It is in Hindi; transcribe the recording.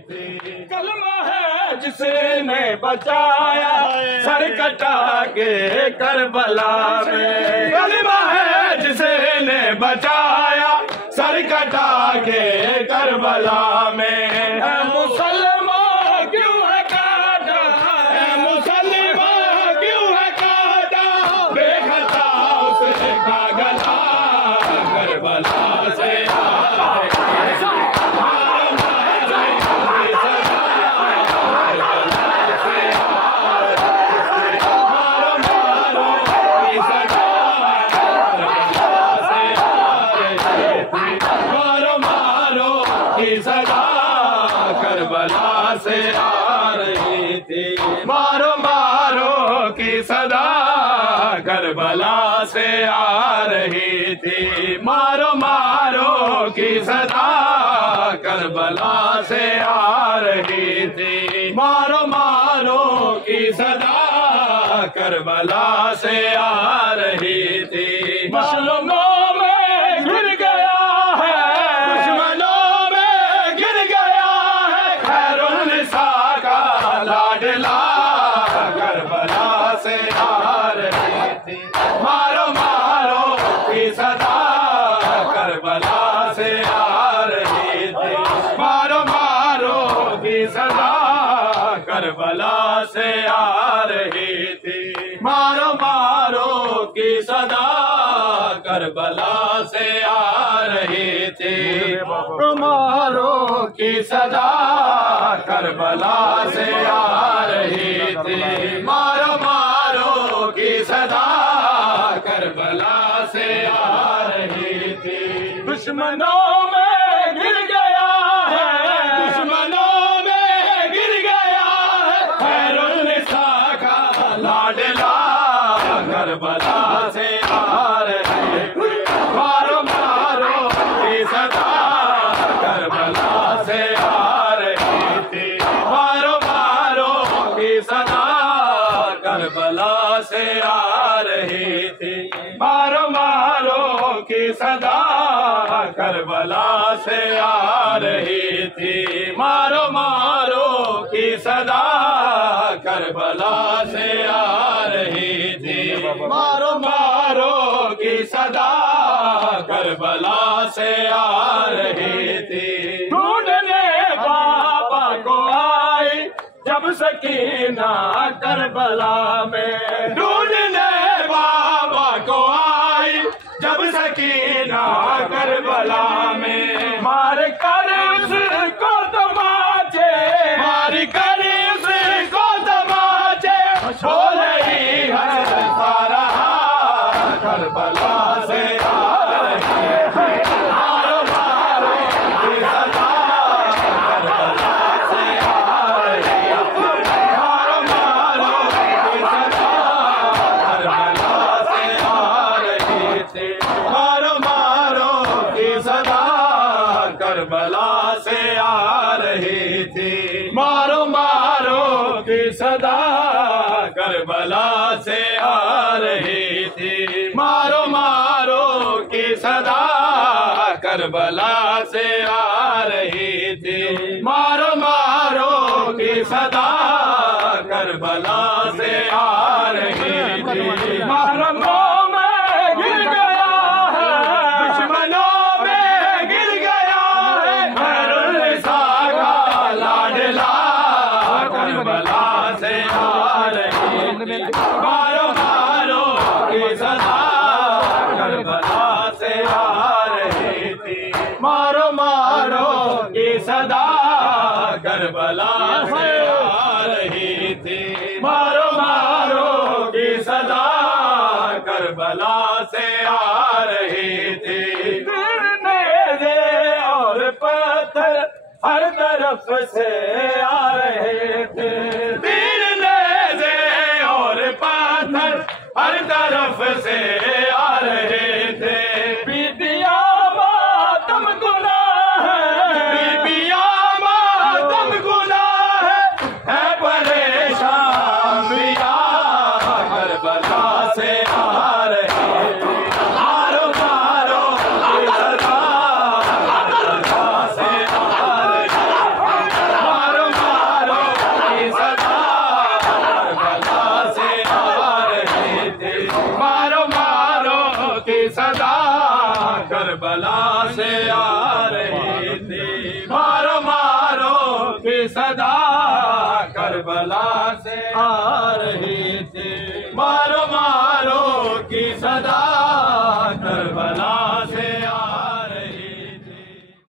थी। कलमा है जिसने बचाया सर कटा के करबला में, कलमा है जिसने बचाया सर कटा के करबला में। मुसलमान क्यों है काटा, मुसलमान क्यों है काटा, बेखता उसका गला करबला से करबला से आ रही थी। मारो मारो की सदा करबला से आ रही थी। मारो मारो की सदा करबला से आ रही थी। मारो मारो की सदा करबला से आ रही थी। दुश्मनों में गिर गया है, दुश्मनों में गिर गया है खैरुन्निसा का लाडला करबला से आ रही थी। मारो मारो की सदा करबला से आ रही थी। मारो मारो की सदा करबला से आ रही थी। मारो मारो की सदा करबला से आ रही थी। मारो की सदा करबला से आ रही थी। मारो मारो की सदा करबला से आ रही थी। दुश्मनों में गिर गया है, दुश्मनों में गिर गया है खैरुन्निसा का लाडला करबला से आ रही थी। मारो मारो की सदा करबला से आ रही थी। मारो मारो की सदा करबला से आ रही थी। मारो मारो की सदा करबला से आ रही थी। मारो मारो की सदा करबला से आ रही थी। मारो मारो की सदा करबला से आ रही थी। ढूंढने बाबा को आई जब सकीना करबला में, ढूंढने बाबा को आई जब सकीना करबला में। मार कर उसको तमाचे, मार कर उसको तमाचे, बोल रही है सारा करबला से आ रही है। मारो मारो की सदा करबला से आ रही है। मारो मारो की सदा करबला से आ रही थी। मारो मारो की सदा करबला से आ रही थी। मारो मारो की सदा करबला से आ रही थी। मारो मारो की सदा करबला से आ रही थी। मारो मारो की सदा करबला से आ रही थी। महरमों में गिर गया है, दुश्मनों में गिर गया है खैरुन्निसा का लाडला करबला से आ रही थी। मारो मारो की सदा करबला से आ रही थी। मारो मारो की सदा करबला से आ रही थी। मारो मारो की सदा करबला से आ रही थी। नेज़े और पत्थर हर तरफ से आ रहे थे। नेज़े और पत्थर हर तरफ से आ रहे थे। बीतिया मातम गुनाह है, बीतिया मातम गुनाह है परेशान बिया करबला से आ रहे थे। मारो मारो की सदा करबला से आ रही थी। सदा करबला से आ रही थी। मारो मारो की सदा